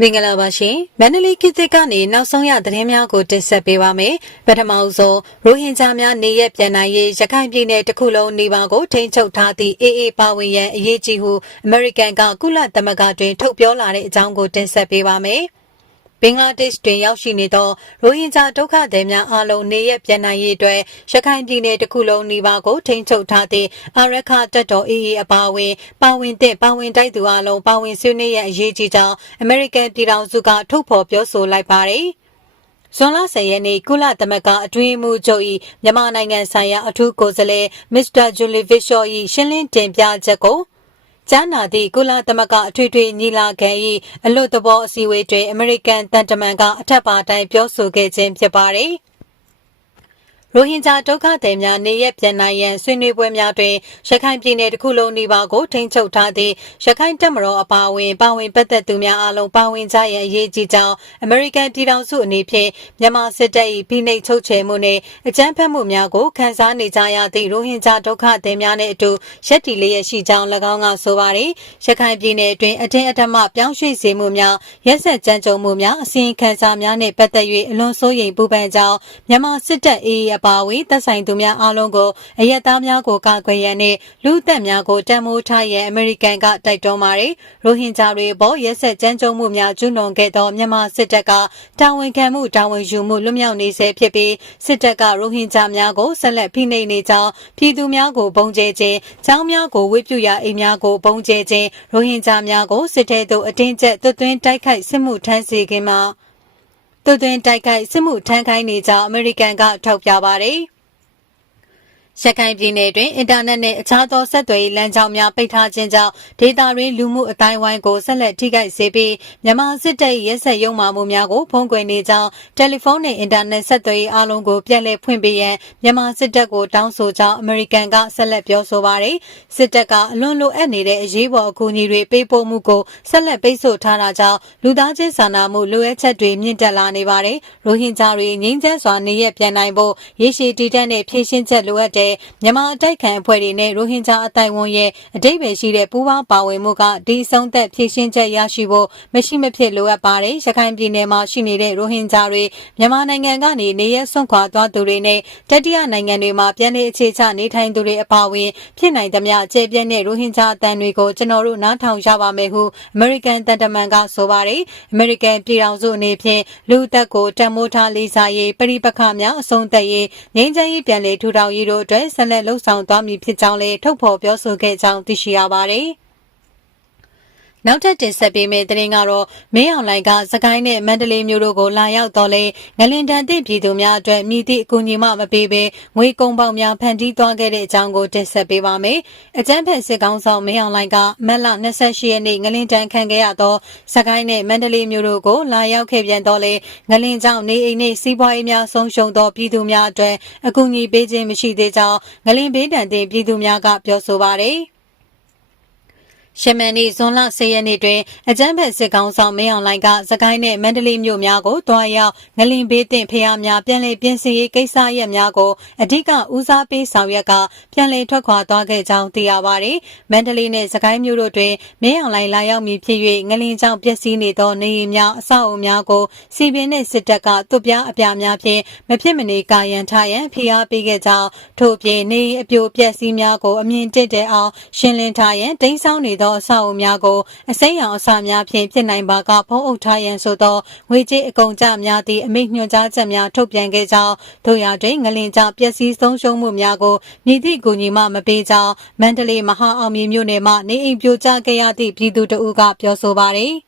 မင်္ဂလာပါရှင်မန္တလေးကိစ်ကနေနောက်ဆုံးရသတင်းများကိုတင်ဆက်ပေးပါမယ်ပထမဆုံးရိုဟင်ဂျာများနေရပြန်နိုင်ရေးရခိုင်ပြည်နယ်တစ်ခုလုံးနေပါကိုထိန်းချုပ်ထားသည့်အေးအေးပါဝင်ရန်အရေးကြီးဟုအမေရိကန်ကကုလသမဂ္ဂတွင် ထုတ်ပြောလာတဲ့အကြောင်းကိုတင်ဆက်ပေးပါမယ် ဘင်္ဂလားဒေ့ရှ်တွင်ရောက်ရှိနေသောရိုဟင်ဂျာဒုက္ခသည်များအားလုံးနေရပြန်နိုင်ရေးအတွက်ရခိုင်ပြည်နယ်တစ်ခုလုံးနေပါကိုထိန်းချုပ်ထားသည့်အာရခတပ်တော် AA အပါအဝင်ပါဝင်တဲ့ပါဝင်တိုက်သူအလုံးပါဝင်ဆွေးနွေးရန်အရေးကြီးကြောင်းအမေရိကန်ပြည်ထောင်စုကထုတ်ဖော်ပြောဆိုလိုက်ပါတယ်။ဇွန်လ10ရက်နေ့ကုလသမဂ္ဂအတွင်းမှုချုပ်၏မြန်မာနိုင်ငံဆိုင်ရာအထူးကိုယ်စားလှယ်မစ္စတာဂျူလီဗစ်ရှော့၏ရှင်းလင်းတင်ပြချက်ကို ကြားနာသည့်ကုလသမဂ္ဂအထွေထွေညီလာခံ၏အလွတ်သဘောအစည်းအဝေးတွင်အမေရိကန်တန်တမန်ကအထက်ပါတိုင်းပြောဆိုခဲ့ခြင်းဖြစ်ပါတယ်။ ရိုဟင်ဂျာဒုက္ခသည်များနေရပြန်နိုင်ရန်ဆွေးနွေးပွဲများတွင်ရခိုင်ပြည်နယ်တစ်ခုလုံးနေပါကိုထိန်းချုပ်ထားသည့်ရခိုင်တပ်မတော်အပါအဝင်ပါဝင်ပတ်သက်သူများအားလုံးပါဝင်ကြရန်အရေးကြီးကြောင်းအမေရိကန်ပြည်ထောင်စုအနေဖြင့်မြန်မာစစ်တပ်၏ဖိနှိပ်ချုပ်ချယ်မှုနှင့်အကြမ်းဖက်မှုများကိုခန်းစားနေကြရသည့်ရိုဟင်ဂျာဒုက္ခသည်များနှင့်အတူရက်တီလျက်ရှိကြောင်း၎င်းကဆိုပါသည်ရခိုင်ပြည်နယ်အတွင်းအထင်အထက်မှပြောင်းရွှေ့စေမှုများရက်ဆက်ကြမ်းကြုတ်မှုများအစီရင်ခံစာများနှင့်ပတ်သက်၍အလွန်စိုးရိမ်ပူပန်ကြောင်းမြန်မာစစ်တပ် AA အပါအဝင်သက်ဆိုင်သူများအားလုံးကိုအရက်သားများကိုကာကွယ်ရန်နှင့်လူသက်များကိုတံမိုးထားရန်အမေရိကန်ကတိုက်တွန်းပါတယ်။ရိုဟင်ဂျာတွေပေါ်ရက်ဆက်ကြမ်းကြုတ်မှုများကျူးလွန်ခဲ့သောမြန်မာစစ်တပ်ကတာဝန်ခံမှုတာဝန်ယူမှုလွတ်မြောက်နေဆဲဖြစ်ပြီးစစ်တပ်ကရိုဟင်ဂျာများကိုဆက်လက်ဖိနှိပ်နေကြောင်းပြည်သူများကိုပုံကျဲခြင်း၊ကျောင်းများကိုဝိပုရအိမ်များကိုပုံကျဲခြင်းရိုဟင်ဂျာများကိုစစ်ထဲသို့အတင်းကျပ်သွတ်သွင်းတိုက်ခိုက်စစ်မှုထမ်းစေခြင်းမှာ သွတ်သွင်းတိုက်ခိုက်စစ်မှုထမ်းခိုင်းနေကြောင်းအမေရိကန်ကထောက်ပြပါတယ်။ ရခိုင်ပြည်နယ်တွင်အင်တာနက်နှင့်အခြားသောဆက်သွယ်ရေးလမ်းကြောင်းများပိတ်ထားခြင်းကြောင့်ဒေတာရင်းလူမှုအတိုင်းဝိုင်းကိုဆက်လက်ထိခိုက်စေပြီးမြန်မာစစ်တပ်၏ရက်စက်ရုံမှမှုများကိုဖုံးကွယ်နေကြောင်းတယ်လီဖုန်းနှင့်အင်တာနက်ဆက်သွယ်ရေးအားလုံးကိုပြန်လည်ဖွင့်ပေးရန်မြန်မာစစ်တပ်ကိုတောင်းဆိုကြောင်းအမေရိကန်ကဆက်လက်ပြောဆိုပါရယ်စစ်တပ်ကအလွန်လိုအပ်နေတဲ့အရေးပေါ်အကူအညီတွေပေးပို့မှုကိုဆက်လက်ပိတ်ဆို့ထားတာကြောင့်လူသားချင်းစာနာမှုလိုအပ်ချက်တွေမြင့်တက်လာနေပါတယ်ရိုဟင်ဂျာတွေငြိမ်းချမ်းစွာနေရပြန်နိုင်ဖို့ရေရှည်တည်တံ့တဲ့ဖြည့်ရှင်းချက်လိုအပ်တဲ့မြန်မာအတိုက်ခံအဖွဲ့တွေနဲ့ရိုဟင်ဂျာအတိုင်းဝန်ရဲ့အတိတ်ပဲရှိတဲ့ပူးပေါင်းပါဝင်မှုကဒီဆုံးသက်ဖြည့်ရှင်းချက်ရရှိဖို့မရှိမဖြစ်လိုအပ်ပါတယ်ရခိုင်ပြည်နယ်မှာရှိနေတဲ့ရိုဟင်ဂျာတွေမြန်မာနိုင်ငံကနေနေရဆွန့်ခွာသွားသူတွေနဲ့တတိယနိုင်ငံတွေမှာပြန်လည်အခြေချနေထိုင်သူတွေအပါအဝင်ဖြစ်နိုင်သမျှကျေပြည့်တဲ့ရိုဟင်ဂျာအတန်တွေကိုကျွန်တော်တို့နားထောင်ရပါမယ်ဟုအမေရိကန်တန်တမန်ကဆိုပါတယ်အမေရိကန်ပြည်ထောင်စုအနေဖြင့်လူသက်ကိုတံမိုးထားလေးစားရေးပြိပခများအဆုံးသက်ရေးငြိမ်းချမ်းရေးပြန်လည်ထူထောင်ရေးတို့အတွက်ဆက်လက်လှုပ်ဆောင်သွားမည်ဖြစ်ကြောင်းလည်းထုတ်ဖော်ပြောဆိုခဲ့ကြောင်းသိရှိရပါတယ်။ နောက်ထပ်တင်ဆက်ပေးမယ့်သတင်းကတော့မင်းအောင်လှိုင်ကစကိုင်းနဲ့မန္တလေးမြို့တို့ကိုလာရောက်တော့လဲငလင်တန်သည့်ပြည်သူများအတွက်မြည်သည့်အကူအညီမှမပေးဘဲငွေကုန်ပေါက်များဖန်တီးသွားခဲ့တဲ့အကြောင်းကိုတင်ဆက်ပေးပါမယ်။အကြမ်းဖက်စစ်ကောင်ဆောင်မင်းအောင်လှိုင်ကမက်လ28ရက်နေ့ငလင်တန်ခံခဲ့ရသောစကိုင်းနဲ့မန္တလေးမြို့တို့ကိုလာရောက်ခဲ့ပြန်တော့လဲငလင်ကြောင့်နေအိမ်နှင့်စီးပွားရေးများဆုံးရှုံးသောပြည်သူများအတွက်အကူအညီပေးခြင်းမရှိသေးကြောင်းငလင်ဘေးတန်သည့်ပြည်သူများကပြောဆိုပါတယ်။ ရှမန်နီဇွန်လ10ရက်နေ့တွင်အကြမ်းဖက်စစ်ကောင်ဆောင်မင်းအောင်လှိုင်ကစကိုင်းနဲ့မန္တလေးမြို့များကိုတွားရောက်ငလင်ဘေးတင်ဖျားများပြန်လည်ပြင်ဆင်ရေးကိစ္စရပ်များကိုအဓိကဦးစားပေးဆောင်ရွက်ကပြန်လည်ထွက်ခွာသွားခဲ့ကြောင်းသိရပါတယ်။မန္တလေးနဲ့စကိုင်းမြို့တို့တွင်မင်းအောင်လှိုင်လာရောက်မည်ဖြစ်၍ငလင်ကြောင့်ပျက်စီးနေသောနေအိမ်များအဆောက်အုံများကိုစီပင်နှင့်စစ်တပ်ကသွပြားအပြားများဖြင့်မဖြစ်မနေကာယံထားရန်ဖိအားပေးခဲ့ကြောင်းထို့ပြင်နေအပြိုပျက်စီးများကိုအမြင့်တက်တဲ့အောင်ရှင်းလင်းထားရန်တိမ်းဆောင်းနေသောသောအဆောက်အုံများကိုအစိမ်းရောင်အစာများဖြင့်ဖြစ်နိုင်ပါကဖုံးအုပ်ထားရန်ဆိုသောငွေကြေးအကုန်ကျများသည့်အမိန့်ညွှန်ကြားချက်များထုတ်ပြန်ခဲ့ကြောင်းတို့ရာတွင်ငလင်ကြောင့်ပျက်စီးဆုံးရှုံးမှုများကိုမြည်သည့်ကူညီမှမပေးကြောင်းမန္တလေးမဟာအောင်မြေမြို့နယ်မှနေအိမ်ပြိုကျခဲ့ရသည့်ပြည်သူတအုပ်ကပြောဆိုပါရယ်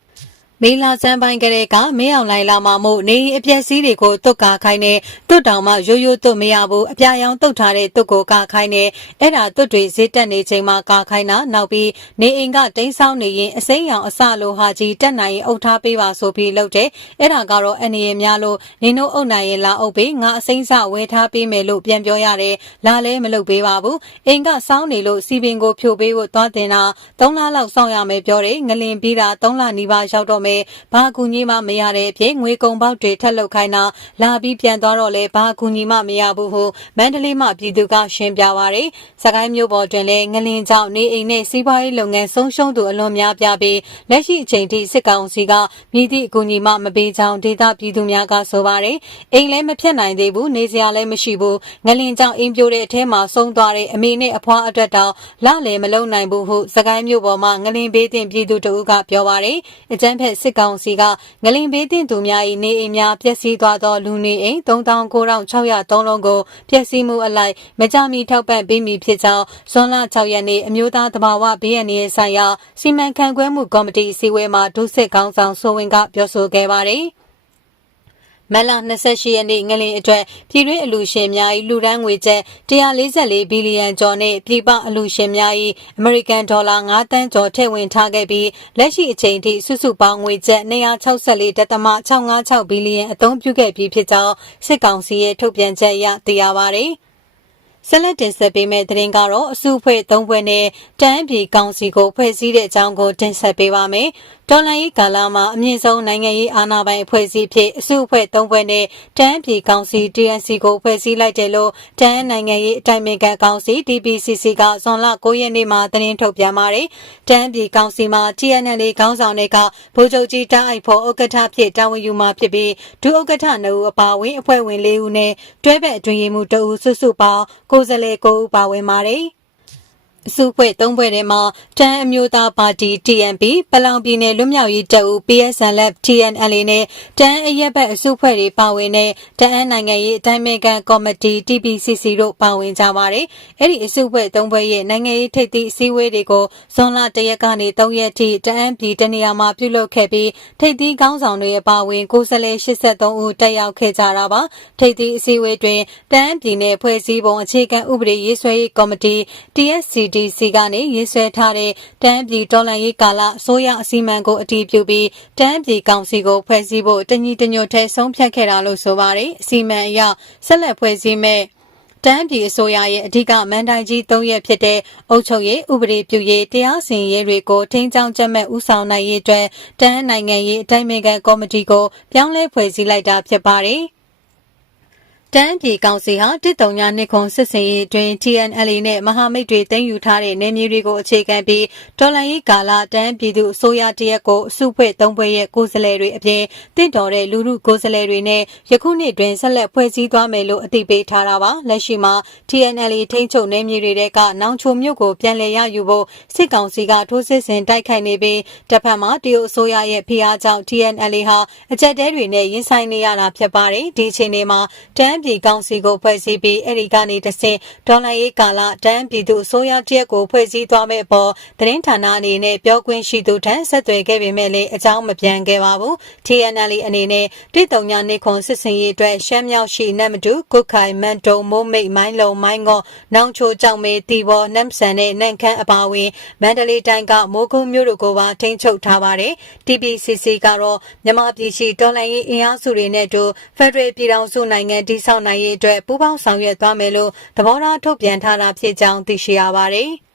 မေလာစံပိုင်းကလေးကမင်းအောင်လိုက်လာမှမို့နေအပြက်စီးတွေကိုတုတ်ကာခိုင်းနေတွတ်တောင်မှရိုးရိုးတွတ်မရဘူးအပြာရောင်တုတ်ထားတဲ့တွတ်ကိုကာခိုင်းနေအဲ့ဒါတွတ်တွေဈေးတက်နေချိန်မှာကာခိုင်းတာနောက်ပြီးနေအိမ်ကတိန်းဆောင်နေရင်အစိမ်းရောင်အစလိုဟာကြီးတက်နိုင်ရင်အုပ်ထားပေးပါဆိုပြီးလုပ်တယ်အဲ့ဒါကတော့အနေရများလို့နင်တို့အုပ်နိုင်ရင်လာအုပ်ပေးငါအစိမ်းစဝဲထားပေးမယ်လို့ပြန်ပြောရတယ်လာလဲမလုပ်ပေးပါဘူးအိမ်ကစောင်းနေလို့စီပင်ကိုဖြိုပေးဖို့သွားတင်တာ၃လလောက်စောင့်ရမယ်ပြောတယ်ငလင်ပြီးတာ၃လနီးပါးရောက်တော့မယ်လည်းဘာအကူအညီမှမရတဲ့အပြင်ငွေကုန်ပေါက်တွေထက်လုတ်ခိုင်းတာလာပြီးပြန်သွားတော့လည်းဘာအကူအညီမှမရဘူးဟုမန္တလေးမှပြည်သူကရှင်းပြပါရယ်စကိုင်းမျိုးပေါ်တွင်လည်းငလင်ကြောင့်နေအိမ်နဲ့စီးပွားရေးလုပ်ငန်းဆုံးရှုံးသူအလွန်များပြားပြီးလက်ရှိအချိန်ထိစစ်ကောင်စီကမြည်သည့်အကူအညီမှမပေးကြောင်းဒေသပြည်သူများကဆိုပါရယ်အိမ်လည်းမဖြစ်နိုင်သေးဘူးနေစရာလည်းမရှိဘူးငလင်ကြောင့်အိမ်ပြိုတဲ့အထဲမှာဆုံးသွားတဲ့အမေနဲ့အဖွားအတွက်တောင်လလည်းမလုံနိုင်ဘူးဟုစကိုင်းမျိုးပေါ်မှာငလင်ဘေးတင်ပြည်သူတအုပ်ကပြောပါရယ်အကြမ်းဖက်စစ်ကောင်စီကငလင်ဘေးတင်သူများ၏နေအိမ်များပျက်စီးသွားသောလူနေအိမ်39,603လုံးကိုပျက်စီးမှုအလိုက်မကြမီထောက်ပံ့ပေးမည်ဖြစ်ကြောင်းဇွန်လ6ရက်နေ့အမျိုးသားသဘာဝဘေးအန္တရာယ်ဆိုင်ရာစီမံခန့်ခွဲမှုကော်မတီအစည်းအဝေးမှာဒုစစ်ခေါင်းဆောင်ဆိုဝင်ကပြောဆိုခဲ့ပါတယ်။ မလ28ရက်နေ့ငလင်အတွက်ပြည်တွင်းအလူရှင်များ၏လူဒန်းငွေကျပ်144ဘီလီယံကျော်နဲ့ပြည်ပအလူရှင်များ၏အမေရိကန်ဒေါ်လာ9တန်းကျော်ထည့်ဝင်ထားခဲ့ပြီးလက်ရှိအချိန်ထိစုစုပေါင်းငွေကျပ်264.656ဘီလီယံအသုံးပြုခဲ့ပြီးဖြစ်ကြောင်းစစ်ကောင်စီရဲ့ထုတ်ပြန်ချက်အရသိရပါသည်။ဆက်လက်တင်ဆက်ပေးမယ့်သတင်းကတော့အစုအဖွဲ့၃ဖွဲ့နဲ့တန်းပြည်ကောင်စီကိုဖွဲ့စည်းတဲ့အကြောင်းကိုတင်ဆက်ပေးပါမယ်။ တော်လှန်ရေးကာလမှာအမြင့်ဆုံးနိုင်ငံရေးအာဏာပိုင်အဖွဲ့အစည်းဖြစ်အစုအဖွဲ့၃ဖွဲ့နဲ့တန်းပြည်ကောင်စီ TNC ကိုဖွဲ့စည်းလိုက်တယ်လို့တန်းနိုင်ငံရေးအတိုင်းအမြခံကောင်စီ DPCC ကဇွန်လ9ရက်နေ့မှာသတင်းထုတ်ပြန်ပါတယ်။တန်းပြည်ကောင်စီမှာ TNL ခေါင်းဆောင်တွေကဗိုလ်ချုပ်ကြီးတားအိုက်ဖို့ဥက္ကဋ္ဌဖြစ်တာဝန်ယူမှာဖြစ်ပြီးဒုဥက္ကဋ္ဌနှုတ်အပါဝင်အဖွဲ့ဝင်၄ဦးနဲ့တွဲဘက်အတွင်ရေးမှုတအူစုစုပေါင်းကိုယ်စားလှယ်ကိုပါဝင်ပါတယ်။ အစုဖွဲ့သုံးဖွဲ့ထဲမှာတန်းအမျိုးသားပါတီ TNP ပလောင်ပြည်နယ်လွတ်မြောက်ရေးတပ်ဦး PSLF TNLA နဲ့တန်းအရက်ဘက်အစုဖွဲ့တွေပါဝင်တဲ့တန်းနိုင်ငံရေးအတိုင်းအမြံကော်မတီ TPCC တို့ပါဝင်ကြပါတယ်။အဲ့ဒီအစုဖွဲ့သုံးဖွဲ့ရဲ့နိုင်ငံရေးထိပ်သီးအစည်းအဝေးတွေကိုဇွန်လ၁ရက်ကနေ၃ရက်ထိတန်းပြည်တနေရာမှာပြုလုပ်ခဲ့ပြီးထိပ်သီးခေါင်းဆောင်တွေအပါအဝင်ကိုယ်စားလှယ်83ဦးတက်ရောက်ခဲ့ကြတာပါ။ထိပ်သီးအစည်းအဝေးတွင်တန်းပြည်နယ်ဖွဲ့စည်းပုံအခြေခံဥပဒေရေးဆွဲရေးကော်မတီ TSC CDC ကနေရေးဆွဲထားတဲ့တန်းပြည်တော်လှန်ရေးကာလအစိုးရအစည်းအမံကိုအတည်ပြုပြီးတန်းပြည်ကောင်စီကိုဖွဲ့စည်းဖို့တညီတညွတ်ထဲဆုံးဖြတ်ခဲ့တာလို့ဆိုပါတယ်အစည်းအမံအရဆက်လက်ဖွဲ့စည်းမဲ့တန်းပြည်အစိုးရရဲ့အဓိကမန်တိုင်ကြီး၃ရက်ဖြစ်တဲ့အုပ်ချုပ်ရေးဥပဒေပြုရေးတရားစီရင်ရေးတွေကိုထိန်းချောင်းချက်မဲ့ဥဆောင်နိုင်ရေးအတွက်တန်းနိုင်ငံရေးအတိုင်းအမြံကော်မတီကိုပြောင်းလဲဖွဲ့စည်းလိုက်တာဖြစ်ပါတယ်။ တန်းပြည်ကောင်စီဟာတစ်တုံညာနှစ်ခွန်စစ်စင်ရေးတွင် TNLA နဲ့မဟာမိတ်တွေတင်ယူထားတဲ့နေမျိုးတွေကိုအခြေခံပြီးတော်လှန်ရေးကာလတန်းပြည်သူအစိုးရတရက်ကိုအစုဖွဲ့သုံးဖွဲ့ရဲ့ကိုယ်စားလှယ်တွေအပြင်တင့်တော်တဲ့လူမှုကိုယ်စားလှယ်တွေနဲ့ယခုနှစ်တွင်ဆက်လက်ဖွဲ့စည်းသွားမယ်လို့အသိပေးထားတာပါလက်ရှိမှာ TNLA ထိန်းချုပ်နေမျိုးတွေကနောင်ချိုမြို့ကိုပြန်လည်ရယူဖို့စစ်ကောင်စီကထိုးစစ်ဆင်တိုက်ခိုက်နေပြီးတစ်ဖက်မှာတရုတ်အစိုးရရဲ့ဖိအားကြောင့် TNLA ဟာအကြက်တဲတွေနဲ့ရင်ဆိုင်နေရတာဖြစ်ပါတယ်ဒီအချိန်မှာတန်းပြည်ကောင်စီကိုဖွဲ့စည်းပြီးအဲဒီကနေတဆင့်ဒေါ်လာရေးကာလတန်းပြည်သူအစိုးရတရက်ကိုဖွဲ့စည်းသွားမယ့်အပေါ်သတင်းဌာနအနေနဲ့ပြောခွင့်ရှိသူထံဆက်သွယ်ခဲ့ပေမဲ့လည်းအကြောင်းမပြန်ခဲ့ပါဘူး TNL အနေနဲ့တိတုံညာနေခွန်စစ်စင်ရေးအတွက်ရှမ်းမြောက်ရှိနတ်မတူကုတ်ခိုင်မန်တုံမိုးမိတ်မိုင်းလုံမိုင်းငေါနောင်ချိုကြောင့်မေတီဘောနမ်ဆန်နဲ့နန့်ခမ်းအပါဝင်မန္တလေးတိုင်းကမိုးကုတ်မြို့တို့ကိုပါထိန်းချုပ်ထားပါတယ် TPCC ကတော့မြန်မာပြည်ရှိတော်လှန်ရေးအင်အားစုတွေနဲ့အတူ Federal ပြည်ထောင်စုနိုင်ငံတည်ဆောက်နိုင်ရေးအတွက်ပူးပေါင်းဆောင်ရွက်သွားမယ်လို့သဘောထားထုတ်ပြန်ထားတာဖြစ်ကြောင်းသိရှိရပါတယ်။